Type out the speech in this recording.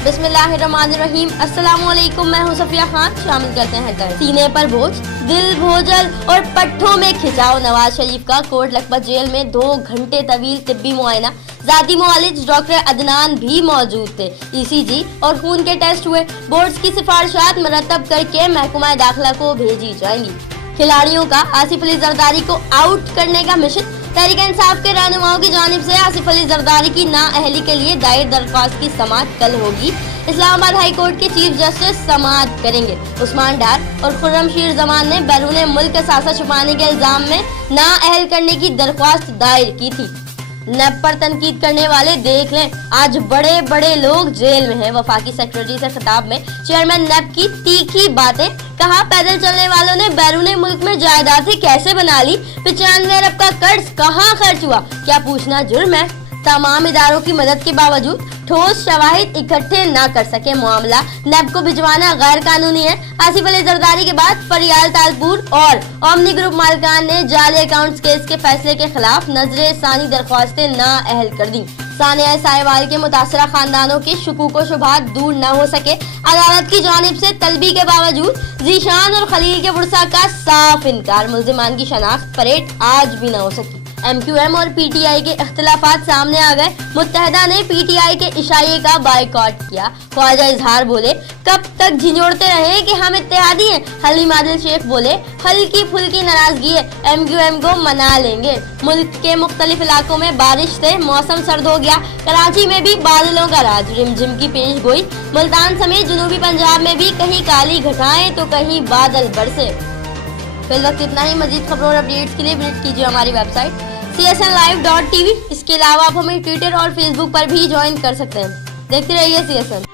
बिस्मिल्लाहिर्रहमानिर्रहीम। अस्सलाम वालेकुम, मैं हूं सफिया खान। शामिल करते हैं हेडलाइन। सीने पर बोझ, दिल भोजल और पट्ठों में खिंचाव। नवाज शरीफ का कोट लखपत जेल में 2 घंटे तवील तिब्बी मुआयना। जाती मुआलिज डॉक्टर अदनान भी मौजूद थे। ECG और खून के टेस्ट हुए। बोर्ड की सिफारिशात मरतब करके महकमा दाखिला को भेजी जाएंगी। खिलाड़ियों का आसिफ अली जरदारी को आउट करने का मिशन। तहरीक इंसाफ के रहनुमाओं की जानिब से आसिफ अली जरदारी की नाअहली के लिए दायर दरख्वास्त की समाअत कल होगी। इस्लामाबाद हाई कोर्ट के चीफ जस्टिस समाअत करेंगे। उस्मान डार और खुर्रमशीर जमान ने बैरून मुल्क सासा छुपाने के इल्जाम में नाअहल करने की दरख्वास्त दायर की थी। नेब पर तनकीद करने वाले देख लें, आज बड़े बड़े लोग जेल में हैं। वफाकी सेक्रेटरी से खिताब में चेयरमैन नेब की तीखी बातें। कहा, पैदल चलने वालों ने बैरून मुल्क में जायदादें कैसे बना ली? 95 अरब का कर्ज कहाँ खर्च हुआ? क्या पूछना जुर्म है? तमाम इदारों की मदद के बावजूद ठोस शवाहिद इकट्ठे न कर सके। मामला नेब को भिजवाना गैर कानूनी है। आसिफ अली जरदारी के बाद फरियाल तालपुर और ओमनी ग्रुप मालिकान ने जाली अकाउंट्स केस के फैसले के खिलाफ नजरे सानी दरख्वास्तें नाअहल कर दी। सानिया साहिवाल के मुतासरा खानदानों के शुकूक व शुबहात दूर न हो सके। अदालत की जानिब से तलबी के बावजूद जीशान और खलील के बुरसा का साफ इनकार। मुल्जिमान की शनाख्त परेड आज भी न हो सकी। MQM और PTI के इख्तिलाफात सामने आ गए। मुत्तहदा ने PTI के इशारे का बाइकॉट किया। ख्वाजा इजहार बोले, कब तक झिझोड़ते रहे कि हम इत्तेहादी हैं। हलीम आदिल शेख बोले, हल्की फुल्की नाराजगी है, MQM को मना लेंगे। मुल्क के मुख्तलिफ इलाकों में बारिश से मौसम सर्द हो गया। कराची में भी बादलों का राज, रिमझिम की पेश गोई। मुल्तान समेत जनूबी पंजाब में भी कहीं काली घटाएं तो कहीं बादल बरसे। फिल वक्त इतना ही। मजीद खबरों और अपडेट्स के लिए विजिट कीजिए हमारी वेबसाइट csnlive.tv। इसके अलावा आप हमें ट्विटर और फेसबुक पर भी ज्वाइन कर सकते हैं। देखते रहिए CSN।